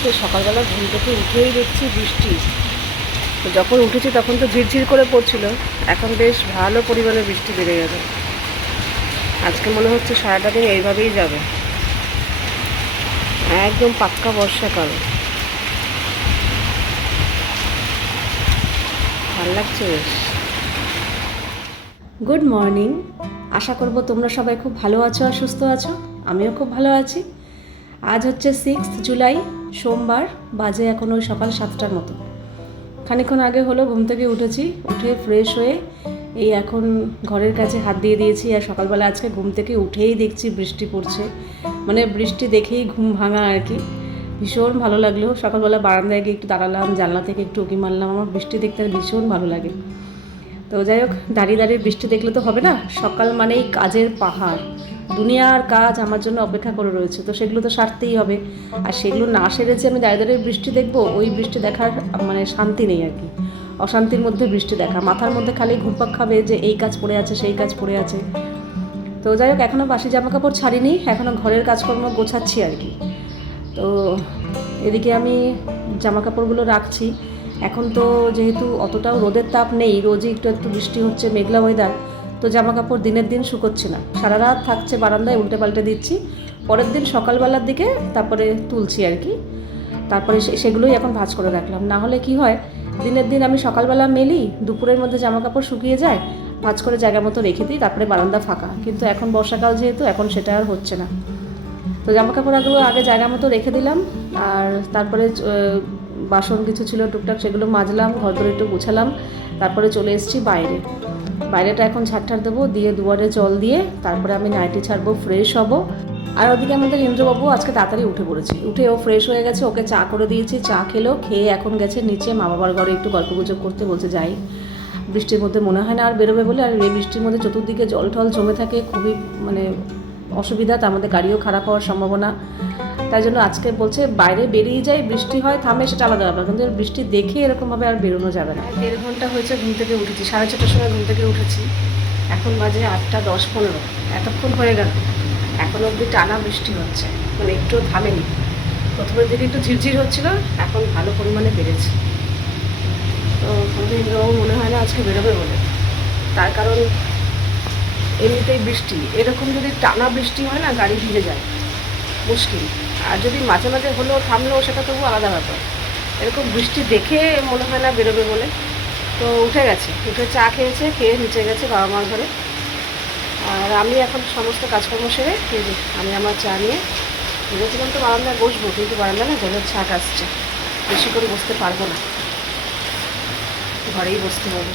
আজকে সকালবেলা ঘুম থেকে উঠেই দেখছি বৃষ্টি। তো যখন উঠেছি তখন তো ঝিরঝির করে পড়ছিল, এখন বেশ ভালো পরিমাণে বৃষ্টি বেড়ে গেল। আজকে মনে হচ্ছে সারাটা দিন এইভাবেই যাবে, একদম পাক্কা বর্ষাকাল। ভালো লাগছে বেশ। গুড মর্নিং, আশা করব তোমরা সবাই খুব ভালো আছো আর সুস্থ আছো। আমিও খুব ভালো আছি। আজ হচ্ছে 6 জুলাই, সোমবার। বাজে এখন ওই সকাল 7টার মতো। খানিকক্ষণ আগে হলো ঘুম থেকে উঠেছি, উঠে ফ্রেশ হয়ে এই এখন ঘরের কাছে হাত দিয়ে দিয়েছি। আর সকালবেলা আজকে ঘুম থেকে উঠেই দেখছি বৃষ্টি পড়ছে, মানে বৃষ্টি দেখেই ঘুম ভাঙা আর কি। ভীষণ ভালো লাগলো। সকালবেলা বারান্দায় গিয়ে একটু দাঁড়ালাম, জানলা থেকে একটু উঁকি মারলাম। আমার বৃষ্টি দেখতে ভীষণ ভালো লাগে। তো যাই হোক, দাঁড়িয়ে দাঁড়িয়ে বৃষ্টি দেখলে তো হবে না, সকাল মানেই কাজের পাহাড়। দুনিয়ার কাজ আমার জন্য অপেক্ষা করে রয়েছে, তো সেগুলো তো সারতেই হবে। আর সেগুলো না সেরেছে আমি দাঁড়িয়ে দাঁড়িয়ে বৃষ্টি দেখবো, ওই বৃষ্টি দেখার মানে শান্তি নেই আর কি। অশান্তির মধ্যে বৃষ্টি দেখা, মাথার মধ্যে খালি ঘুরপাক খাবে যে এই কাজ পড়ে আছে সেই কাজ পড়ে আছে। তো যাই হোক, এখনও বাসি জামাকাপড় ছাড়িনি, এখনও ঘরের কাজকর্ম গোছাচ্ছি আর কি। তো এদিকে আমি জামাকাপড়গুলো রাখছি। এখন তো যেহেতু অতটাও রোদের তাপ নেই, রোজই একটু একটু বৃষ্টি হচ্ছে, মেঘলা ওয়েদার, তো জামাকাপড় দিনের দিন শুকোচ্ছে না, সারা রাত থাকছে বারান্দায়, উল্টে পাল্টে দিচ্ছি। পরের দিন সকালবেলার দিকে তারপরে তুলছি আর কি। তারপরে সেগুলোই এখন ভাঁজ করে রাখলাম। না হলে কি হয়, দিনের দিন আমি সকালবেলা মেলি, দুপুরের মধ্যে জামাকাপড় শুকিয়ে যায়, ভাঁজ করে জায়গা মতো রেখে দিই, তারপরে বারান্দা ফাঁকা। কিন্তু এখন বর্ষাকাল যেহেতু, এখন সেটা আর হচ্ছে না। তো জামাকাপড়গুলো আগে জায়গা মতো রেখে দিলাম। আর তারপরে বাসন কিছু ছিল টুকটাক, সেগুলো মাজলাম, ঘর ধরে একটু গুছালাম। তারপরে চলে এসেছি বাইরেটা এখন ঝাড় দেবো, দিয়ে দুয়ারে জল দিয়ে তারপরে আমি নাইটি ছাড়বো, ফ্রেশ হব। আর ওদিকে আমাদের ইন্দ্রবাবু আজকে তাড়াতাড়ি উঠে পড়েছে, উঠে ও ফ্রেশ হয়ে গেছে, ওকে চা করে দিয়েছি, চা খেলো, খেয়ে এখন গেছে নিচে মা বাবার ঘরে একটু গল্পগুজব করতে। বলছে যাই, বৃষ্টির মধ্যে মনে হয় না আর বেরোবে বলে। আর এই বৃষ্টির মধ্যে চতুর্দিকে জল টল জমে থাকে, খুবই মানে অসুবিধা, তার মধ্যে গাড়িও খারাপ হওয়ার সম্ভাবনা। তাই জন্য আজকে বলছে বাইরে বেরিয়ে যাই, বৃষ্টি হয় থামে সেটা আলাদা ব্যাপার, কিন্তু বৃষ্টি দেখে এরকমভাবে আর বেরোনো যাবে না। 1.5 ঘন্টা হয়েছে ঘুম থেকে উঠেছি, 6:30টার সময় ঘুম থেকে উঠেছি, এখন বাজে 8টা 10-15। এতক্ষণ হয়ে গেল, এখন অবধি টানা বৃষ্টি হচ্ছে, মানে একটু থামেনি। প্রথমের দিকে একটু ঝিরঝির হচ্ছিল, এখন ভালো পরিমাণে বেড়েছে। তো আমাদের মনে হয় না আজকে বেরোবে বলে, তার কারণ এমনিতেই বৃষ্টি, এরকম যদি টানা বৃষ্টি হয় না, গাড়ি ভিজে যায়, মুশকিল। আর যদি মাঝে মাঝে হলেও থামলেও সেটা তবু আলাদা ব্যাপার। এরকম বৃষ্টি দেখে মনে হয় না বেরোবে বলে। তো উঠে গেছে, উঠে চা খেয়েছে, খেয়ে নিচে গেছে বাবা মার ঘরে। আর আমি এখন সমস্ত কাজকর্ম সেরে আমি আমার চা নিয়ে ভেবেছিলাম তো বারান্দায় বসবো, কিন্তু বারান্দা না জলের ছাট আসছে, বেশি করে বসতে পারবো না, ঘরেই বসতে হবে।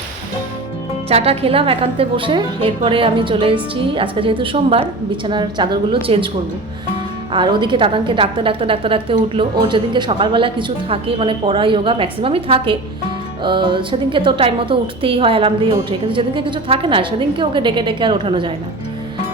চাটা খেলাম একান্তে বসে, এরপরে আমি চলে এসেছি, আজকে যেহেতু সোমবার, বিছানার চাদরগুলো চেঞ্জ করব। আর ওদিকে তাতানকে ডাকতে উঠলো। ও যেদিনকে সকালবেলা কিছু থাকে, মানে পড়া যোগা ম্যাক্সিমামই থাকে, সেদিনকে তো টাইম মতো উঠতেই হয়, অ্যালার্ম দিয়ে ওঠে। কিন্তু যেদিনকে কিছু থাকে না, সেদিনকে ওকে ডেকে ডেকে আর ওঠানো যায় না।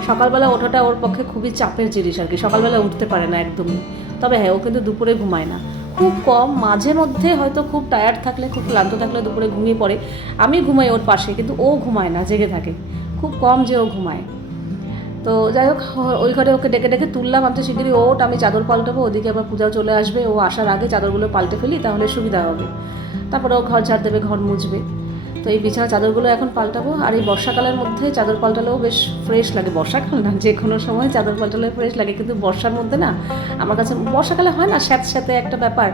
সকালবেলা ওঠাটা ওর পক্ষে খুবই চাপের জিনিস আর কি, সকালবেলা উঠতে পারে না একদমই। তবে হ্যাঁ, ও কিন্তু দুপুরে ঘুমায় না, খুব কম, মাঝে মধ্যে হয়তো খুব টায়ার্ড থাকলে, খুব ক্লান্ত থাকলে দুপুরে ঘুমিয়ে পড়ে। আমি ঘুমাই ওর পাশে, কিন্তু ও ঘুমায় না, জেগে থাকে, খুব কম যে ও ঘুমায়। তো যাই হোক, ওই ঘরে ওকে ডেকে ডেকে তুললাম, আমি তো শিগগিরই ওঠ, আমি চাদর পাল্টাবো, ওদিকে আবার পূজাও চলে আসবে, ও আসার আগে চাদরগুলো পাল্টে ফেলি, তাহলে সুবিধা হবে। তারপরে ও ঘর ঝাড় দেবে, ঘর মুছবে। তো এই বিছানা চাদরগুলো এখন পাল্টাবো। আর এই বর্ষাকালের মধ্যে চাদর পাল্টালেও বেশ ফ্রেশ লাগে, বর্ষাকাল না, যে কোনো সময় চাদর পাল্টালে ফ্রেশ লাগে, কিন্তু বর্ষার মধ্যে না আমার কাছে, বর্ষাকালে হয় না স্যাঁতস্যাঁতে একটা ব্যাপার,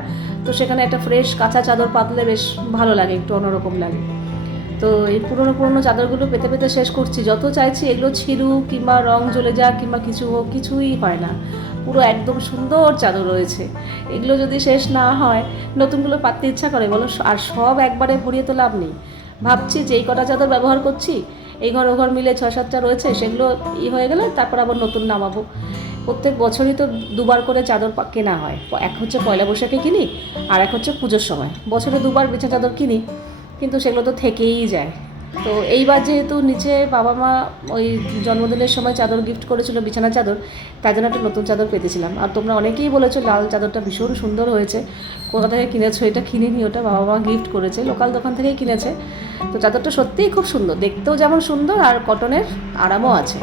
তো সেখানে একটা ফ্রেশ কাঁচা চাদর পাতলে বেশ ভালো লাগে, একটু অন্যরকম লাগে। তো এই পুরনো চাদরগুলো পেতে পেতে শেষ করছি, যত চাইছি এগুলো ছিঁড়ুক কিংবা রং জ্বলে যাক কিংবা কিছু হোক, কিছুই হয় না। পুরো একদম সুন্দর চাদর রয়েছে, এগুলো যদি শেষ না হয় নতুনগুলো পাততে ইচ্ছা করে বলো। আর সব একবারে ভরিয়ে তো লাভ নেই, ভাবছি যে এই কটা চাদর ব্যবহার করছি, এই ঘর ও ঘর মিলে 6-7টা রয়েছে, সেগুলো হয়ে গেলে তারপর আবার নতুন নামাবো। প্রত্যেক বছরই তো দুবার করে চাদর কেনা হয়, এক হচ্ছে পয়লা বৈশাখে কিনি, আর এক হচ্ছে পুজোর সময়, বছরে দুবার বিছা চাদর কিনি, কিন্তু সেগুলো তো থেকেই যায়। তো এইবার যেহেতু নিচে বাবা মা ওই জন্মদিনের সময় চাদর গিফট করেছিল, বিছানা চাদর, তার জন্য একটা নতুন চাদর পেতেছিলাম। আর তোমরা অনেকেই বলেছো লাল চাদরটা ভীষণ সুন্দর হয়েছে, কোথা থেকে কিনেছো, এটা কিনিনি, ওটা বাবা মা গিফট করেছে, লোকাল দোকান থেকেই কিনেছে। তো চাদরটা সত্যিই খুব সুন্দর, দেখতেও যেমন সুন্দর আর কটনের, আরামও আছে।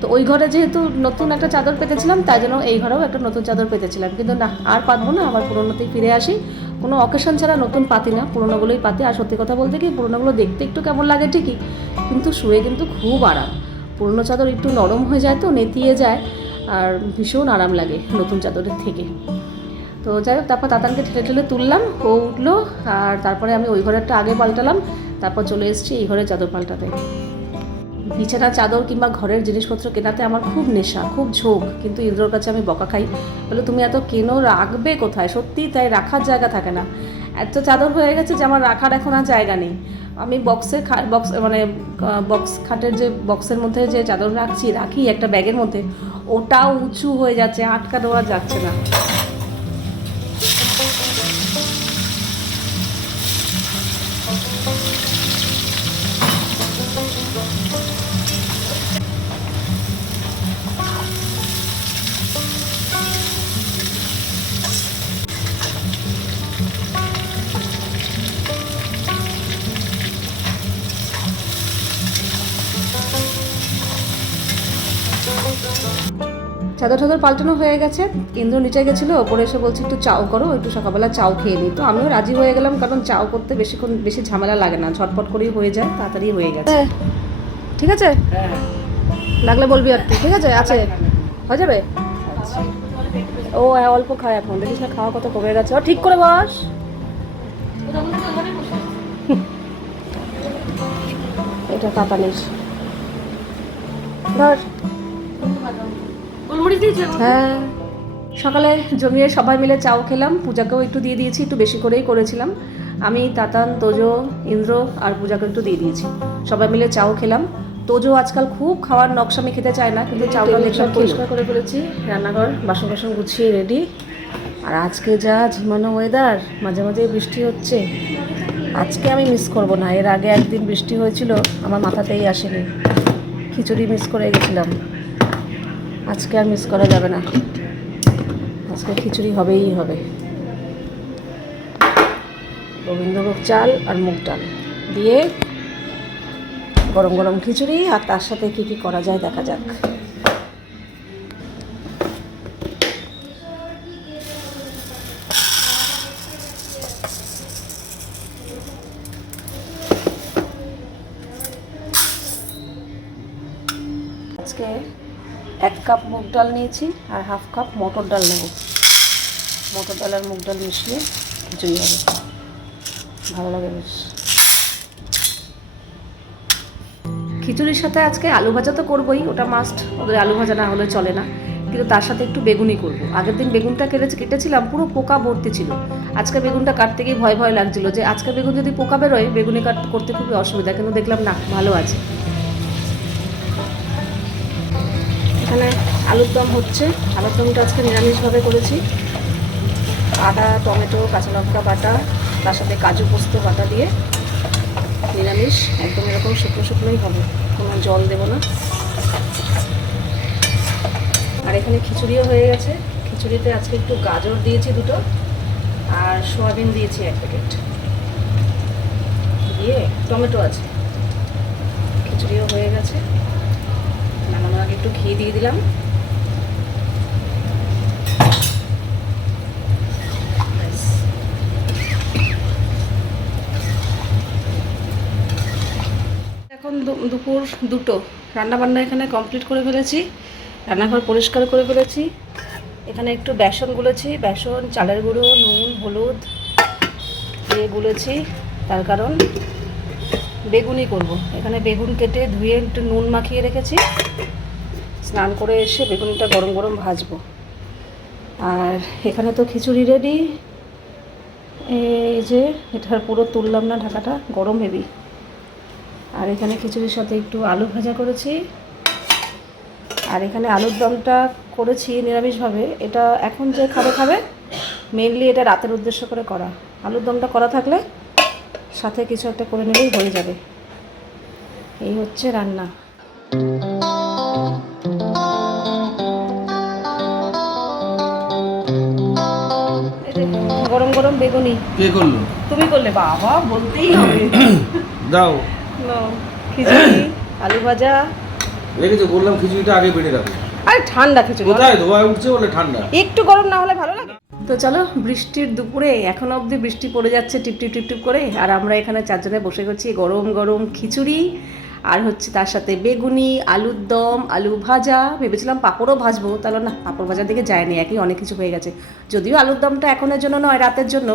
তো ওই ঘরে যেহেতু নতুন একটা চাদর পেতেছিলাম, তাই জন্য এই ঘরেও একটা নতুন চাদর পেতেছিলাম, কিন্তু না, আর পাতবো না, আবার পুরোনোতেই ফিরে আসি। কোনো অকেশন ছাড়া নতুন পাতি না, পুরোনোগুলোই পাতি। আর সত্যি কথা বলতে কি, পুরোনোগুলো দেখতে একটু কেমন লাগে ঠিকই, কিন্তু শুয়ে কিন্তু খুব আরাম। পুরোনো চাদর একটু নরম হয়ে যায়, তো নেতিয়ে যায়, আর ভীষণ আরাম লাগে নতুন চাদরের থেকে। তো যাই হোক, তারপর তাতানকে ঠেলে ঠেলে তুললাম, ও উঠলো, আর তারপরে আমি ওই ঘরেরটা আগে পাল্টালাম, তারপর চলে এসেছি এই ঘরে চাদর পাল্টাতে। বিছানা চাদর কিংবা ঘরের জিনিসপত্র কেনাতে আমার খুব নেশা, খুব ঝোঁক, কিন্তু ইন্দ্রর কাছে আমি বকা খাই, বলে তুমি এত কেনো, রাখবে কোথায়? সত্যি তাই, রাখার জায়গা থাকে না, এত চাদর হয়ে গেছে যে আমার রাখার এখন আর জায়গা নেই। আমি বক্স মানে বক্স খাটের যে বক্সের মধ্যে যে চাদর রাখি একটা ব্যাগের মধ্যে, ওটাও উঁচু হয়ে যাচ্ছে, আটকা দেওয়া যাচ্ছে না। চাদর টাদর পাল্টানো হয়ে গেছে, ইন্দ্র নিচে গেছিলো, ওপরে এসে বলছি একটু চাও করো, একটু সকালবেলা চাও খেয়ে নিই। তো আমিও রাজি হয়ে গেলাম, কারণ চাও করতে বেশি ঝামেলা লাগে না, ঝটপট করেই হয়ে যায়, তাড়াতাড়ি হয়ে গেছে। ঠিক আছে, লাগলে বলবি আর তুই, ঠিক আছে, আছে, হয়ে যাবে। ও অল্প খায় এখন, দেখিস না খাওয়া কত কমে গেছে। ও ঠিক করে বস। এটা কাতানিস ধর। হ্যাঁ, সকালে জমিয়ে সবাই মিলে চাও খেলাম, পূজাকেও একটু দিয়ে দিয়েছি, একটু বেশি করেই করেছিলাম। আমি, তাতান, তোজো, ইন্দ্র আর পূজাকে একটু দিয়ে দিয়েছি, সবাই মিলে চাও খেলাম। তোজো আজকাল খুব খাওয়ার নকশামি খেতে চায় না, কিন্তু চাউটা দেখলাম পরিষ্কার করে ফেলেছি, রান্নাঘর বাসন বাসন গুছিয়ে রেডি। আর আজকে যা ঝিমানো ওয়েদার, মাঝে মাঝে বৃষ্টি হচ্ছে, আজকে আমি মিস করব না। এর আগে একদিন বৃষ্টি হয়েছিল, আমার মাথাতেই আসেনি, খিচুড়ি মিস করে গেছিলাম। আজকে আর মিস করা যাবে না, আজকে খিচুড়ি হবেই হবে। গোবিন্দভোগ চাল আর মুগ ডাল দিয়ে গরম গরম খিচুড়ি, আর তার সাথে কী কী করা যায় দেখা যাক। আজকে 1 কাপ মুগ ডাল নিয়েছি আর 1/2 কাপ মটর ডাল নেব। মটর ডাল আর মুগ ডাল মিশিয়ে খিচুড়ি হবে, ভালো লাগে বেশ। খিচুড়ির সাথে আজকে আলু ভাজা তো করবোই, ওটা মাস্ট, ওদের আলু ভাজা না হলে চলে না, কিন্তু তার সাথে একটু বেগুনি করব। আগের দিন বেগুনটা কেটেছিলাম, পুরো পোকা ভর্তি ছিল। আজকে বেগুনটা কাটতে গিয়ে ভয় ভয় লাগছিল যে আজকে বেগুন যদি পোকা বেরোয়, বেগুনি করতে খুবই অসুবিধা, কিন্তু দেখলাম না, ভালো আছে। এখানে আলুর দম হচ্ছে, আলুর দমটা আজকে নিরামিষভাবে করেছি। আদা, টমেটো, কাঁচা লঙ্কা বাটা, তার সাথে কাজু পোস্ত বাটা দিয়ে নিরামিষ, একদম এরকম শুকনো শুকনোই হবে, কোনো জল দেবো না। আর এখানে খিচুড়িও হয়ে গেছে, খিচুড়িতে আজকে একটু গাজর দিয়েছি 2টো, আর সোয়াবিন দিয়েছি 1 প্যাকেট, দিয়ে টমেটো আছে। খিচুড়িও হয়ে গেছে, নামানোর আগে একটু ঘি দিয়ে দিলাম। এখন দুপুর 2টো, রান্নাবান্না এখানে কমপ্লিট করে ফেলেছি, রান্নাঘর পরিষ্কার করে ফেলেছি। এখানে একটু বেসন গুলেছি, বেসন, চালের গুঁড়ো, নুন, হলুদ দিয়ে গুলেছি, তার কারণ বেগুনি করব। এখানে বেগুন কেটে ধুয়ে একটু নুন মাখিয়ে রেখেছি, স্নান করে এসে বেগুনটা গরম গরম ভাজবো। আর এখানে তো খিচুড়ি রেডি, এই যে এটার পুরো তুললাম না, ঢাকাটা গরম হেভি। আর এখানে খিচুড়ির সাথে একটু আলু ভাজা করেছি, আর এখানে আলুর দমটা করেছি নিরামিষভাবে। এটা এখন যে খাবে মেনলি এটা রাতের উদ্দেশ্য করে করা। আলুর দমটা করা থাকলে সাথে কিছু একটা করে নিলেই হয়ে যাবে। এই হচ্ছে রান্না। গরম গরম বেগুনি কে করলো? তুমি করলে। বাবা, বলতেই হবে। দাও। খিচুড়ি, আলু ভাজা, দেখেছো বললাম খিচুড়িটা আগে বেড়ে রাখো। আরে ঠান্ডা খিচুড়ি, কোথায় ধোয়া উঠছে বলে ঠান্ডা। একটু গরম না হলে ভালো লাগে। তো চলো, বৃষ্টির দুপুরে এখনো অবধি বৃষ্টি পড়ে যাচ্ছে টিপটিপ টিপটিপ করে, আর আমরা এখানে চারজনে বসে করছি গরম গরম খিচুড়ি, আর হচ্ছে তার সাথে বেগুনি, আলুর দম, আলু ভাজা। ভেবেছিলাম পাঁপড়ও ভাজবো, তাহলে না, পাঁপড় ভাজার দিকে যায়নি, একই অনেক কিছু হয়ে গেছে। যদিও আলুর দমটা এখনের জন্য নয়, রাতের জন্য,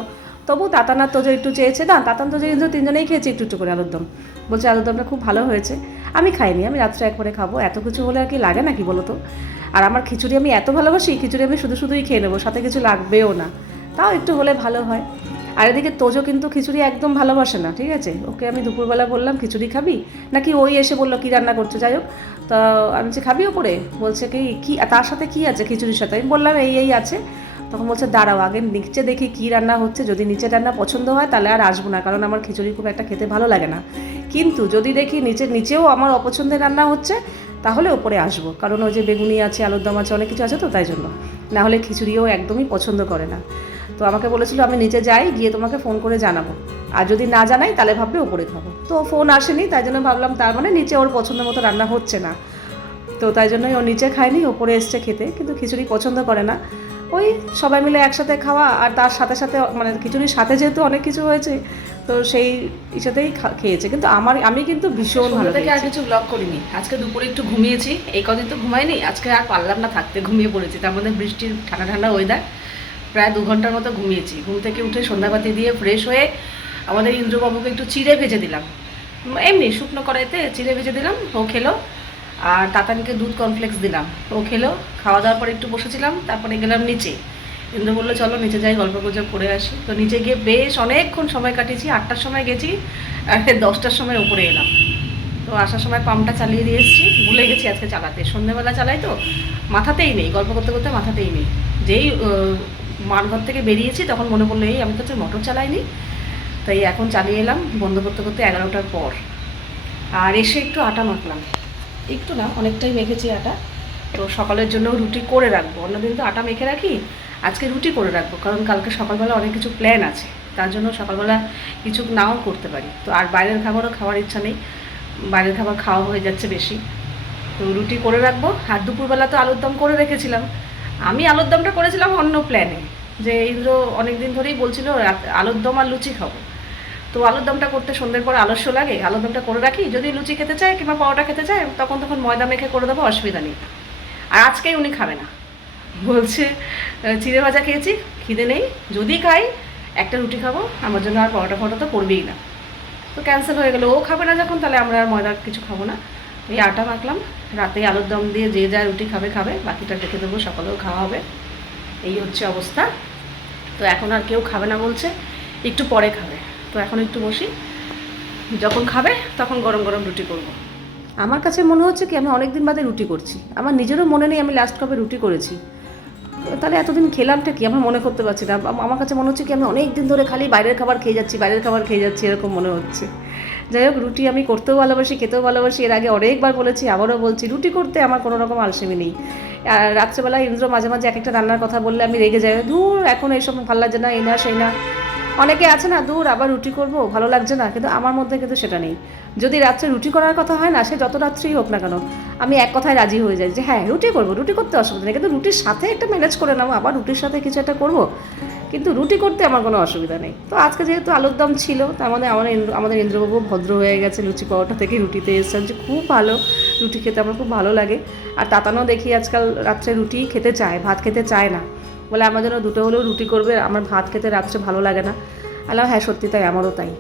তবু তাতানার তোজো একটু চেয়েছে, না তাতান তোজো কিন্তু তিনজনেই খেয়েছে একটু একটু করে আলুর দম। বলছে আলুর দমটা খুব ভালো হয়েছে। আমি খাইনি, আমি রাত্রে একবারে খাবো, এত কিছু হলে আর কি লাগে নাকি বলো তো। আর আমার খিচুড়ি আমি এত ভালোবাসি, খিচুড়ি আমি শুধু শুধুই খেয়ে নেবো, সাথে কিছু লাগবেও না, তাও একটু হলে ভালো হয়। আর এদিকে তোজো কিন্তু খিচুড়ি একদম ভালোবাসে না, ঠিক আছে। ওকে আমি দুপুরবেলা বললাম খিচুড়ি খাবি নাকি, ওই এসে বললো কী রান্না করছো, যাই হোক। তা আমি যে খাবি ওপরে, বলছে কি কী তার সাথে কী আছে খিচুড়ির সাথে, আমি বললাম এই এই আছে। তখন বলছে দাঁড়াও আগে নিচে দেখি কী রান্না হচ্ছে, যদি নিচে রান্না পছন্দ হয় তাহলে আর আসবো না, কারণ আমার খিচুড়ি খুব একটা খেতে ভালো লাগে না। কিন্তু যদি দেখি নিচেও আমার অপছন্দের রান্না হচ্ছে, তাহলে ওপরে আসবো, কারণ ওই যে বেগুনি আছে, আলুর দম আছে, অনেক কিছু আছে, তো তাই জন্য। না হলে খিচুড়িও একদমই পছন্দ করে না। তো আমাকে বলেছিল আমি নিচে যাই, গিয়ে তোমাকে ফোন করে জানাবো, আর যদি না জানাই তাহলে ভাববে ওপরে খাবো। তো ফোন আসেনি, তাই জন্য ভাবলাম তার মানে নিচে ওর পছন্দ মতো রান্না হচ্ছে না, তো তাই জন্যই ও নিচে খায়নি, ওপরে এসছে খেতে। কিন্তু খিচুড়ি পছন্দ করে না, ওই সবাই মিলে একসাথে খাওয়া, আর তার সাথে সাথে মানে খিচুড়ির সাথে যেহেতু অনেক কিছু হয়েছে, তো সেই ইসাতেই খেয়েছে। কিন্তু আমি কিন্তু ভীষণ ভালো থেকে আর কিছু ব্লগ করিনি। আজকে দুপুরে একটু ঘুমিয়েছি, এই কদিন তো ঘুমাইনি, আজকে আর পারলাম না থাকতে, ঘুমিয়ে পড়েছি। তার মধ্যে বৃষ্টির ঠান্ডা ঠান্ডা ওয়েদার, প্রায় 2 ঘন্টার মতো ঘুমিয়েছি। ঘুম থেকে উঠে সন্ধ্যাবাতি দিয়ে ফ্রেশ হয়ে আমাদের ইন্দ্রবাবুকে একটু চিড়ে ভেজে দিলাম, এমনি শুকনো কড়াইতে চিড়ে ভেজে দিলাম, ও খেলো। আর তাতানকে দুধ কর্নফ্লেক্স দিলাম, ও খেলো। খাওয়া দাওয়ার পরে একটু বসেছিলাম, তারপরে গেলাম নিচে। ইন্দ্র বললো চলো নিচে যাই, গল্প গুজব করে আসি। তো নিচে গিয়ে বেশ অনেকক্ষণ সময় কাটিয়েছি, 8টার সময় গেছি আর 10টার সময় উপরে এলাম। তো আসার সময় পাম্পটা চালিয়ে দিয়ে এসেছি, ভুলে গেছি আজকে চালাতে, সন্ধ্যেবেলা চালাই তো মাথাতেই নেই, গল্প করতে করতে মাথাতেই নেই। যেই মারঘর থেকে বেরিয়েছি তখন মনে পড়লো এই আমি তো মোটর চালাইনি, তাই এখন চালিয়ে এলাম বন্ধ করতে করতে 11টার পর। আর এসে একটু আটা মাখলাম, একটু না অনেকটাই মেখেছি আটা। তো সকালের জন্য রুটি করে রাখবো, অন্যদিন তো আটা মেখে রাখি, আজকে রুটি করে রাখবো, কারণ কালকে সকালবেলা অনেক কিছু প্ল্যান আছে, তার জন্য সকালবেলা কিছু নাও করতে পারি। তো আর বাইরের খাবারও খাওয়ার ইচ্ছা নেই, বাইরের খাবার খাওয়া হয়ে যাচ্ছে বেশি, তো রুটি করে রাখবো। আর দুপুরবেলা তো আলুর দম করে রেখেছিলাম, আমি আলুর দমটা করেছিলাম অন্য প্ল্যানে, যে ইন্দ্র অনেক দিন ধরেই বলছিল আলুর দম আর লুচি খাবো। তো আলুর দমটা করতে সন্ধ্যের পর আলস্য লাগে, আলুর দমটা করে রাখি, যদি লুচি খেতে চায় কিংবা পরোটা খেতে চায় তখন ময়দা মেখে করে দেবো, অসুবিধা নেই। আর আজকেই উনি খাবে না, বলছে চিড়ে ভাজা খেয়েছি, খিদে নেই, যদি খাই একটা রুটি খাবো, আমার জন্য আর পরোটা তো করবেই না। তো ক্যান্সেল হয়ে গেলো, ও খাবে না যখন, তাহলে আমরা আর ময়দার কিছু খাবো না। এই আটা মাখলাম, রাতে আলুর দম দিয়ে যে যা রুটি খাবে, বাকিটা রেখে দেবো, সকালেও খাওয়া হবে। এই হচ্ছে অবস্থা। তো এখন আর কেউ খাবে না বলছে, একটু পরে খাবে। তো এখন একটু বসি, যখন খাবে তখন গরম গরম রুটি করব। আমার কাছে মনে হচ্ছে কি আমি অনেক দিন বাদে রুটি করছি, আমার নিজেরও মনে নেই আমি লাস্ট কবে রুটি করেছি। তাহলে এতদিন খেলামটা কি আমার মনে করতে পারছি না। আমার কাছে মনে হচ্ছে কি আমি অনেক দিন ধরে খালি বাইরের খাবার খেয়ে যাচ্ছি, এরকম মনে হচ্ছে। যাই হোক, রুটি আমি করতেও ভালোবাসি, খেতেও ভালোবাসি, এর আগে অনেকবার বলেছি, আবারও বলছি, রুটি করতে আমার কোনো রকম আলসেমি নেই। আর রাত্রেবেলা ইন্দ্র মাঝে মাঝে এক একটা রান্নার কথা বললে আমি রেগে যাই, দূর এখন এইসব ভালো লাগছে না, এই না সেই না। অনেকে আছে না, দূর আবার রুটি করবো, ভালো লাগছে না, কিন্তু আমার মধ্যে কিন্তু সেটা নেই। যদি রাত্রে রুটি করার কথা হয় না, সে যত রাত্রেই হোক না কেন, আমি এক কথায় রাজি হয়ে যাই যে হ্যাঁ রুটি করবো, রুটি করতে অসুবিধা নেই, কিন্তু রুটির সাথে একটা ম্যানেজ করে নেবো, আবার রুটির সাথে কিছু একটা করবো, কিন্তু রুটি করতে আমার কোনো অসুবিধা নেই। তো আজকে যেহেতু আলুর দম ছিল, তার মধ্যে আমাদের ইন্দ্রবাবু ভদ্র হয়ে গেছে, লুচি পরোটা থেকে রুটিতে এসেছেন, যে খুব ভালো, রুটি খেতে আমার খুব ভালো লাগে। আর তাতানও দেখি আজকাল রাত্রে রুটি খেতে চায়, ভাত খেতে চায় না, বলে আমার জন্য দুটো হলেও রুটি করবে, আমার ভাত খেতে রাত্রে ভালো লাগে না। আল্লাহ হ্যাঁ সত্যি তাই, আমারও তাই।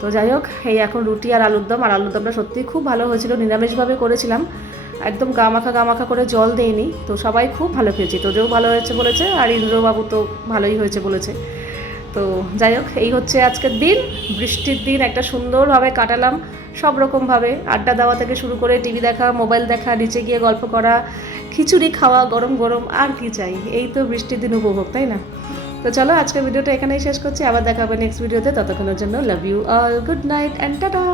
তো যাই হোক, এই এখন রুটি আর আলুর দম, আর আলুর দমটা সত্যিই খুব ভালো হয়েছিল, নিরামিষভাবে করেছিলাম, একদম গা মাখা করে জল দেয়নি। তো সবাই খুব ভালো খেয়েছি, তোজেও ভালো হয়েছে বলেছে, আর ইন্দ্রবাবু তো ভালোই হয়েছে বলেছে। তো যাই হোক, এই হচ্ছে আজকের দিন, বৃষ্টির দিন একটা সুন্দরভাবে কাটালাম, সব রকমভাবে আড্ডা দেওয়া থেকে শুরু করে টিভি দেখা, মোবাইল দেখা, নিচে গিয়ে গল্প করা, খিচুড়ি খাওয়া গরম গরম, আর কি চাই, এই তো বৃষ্টির দিন উপভোগ, তাই না? তো চলো আজকের ভিডিওটা এখানেই শেষ করছি, আবার দেখা হবে নেক্সট ভিডিওতে, ততক্ষণের জন্য love you all, good night and tata.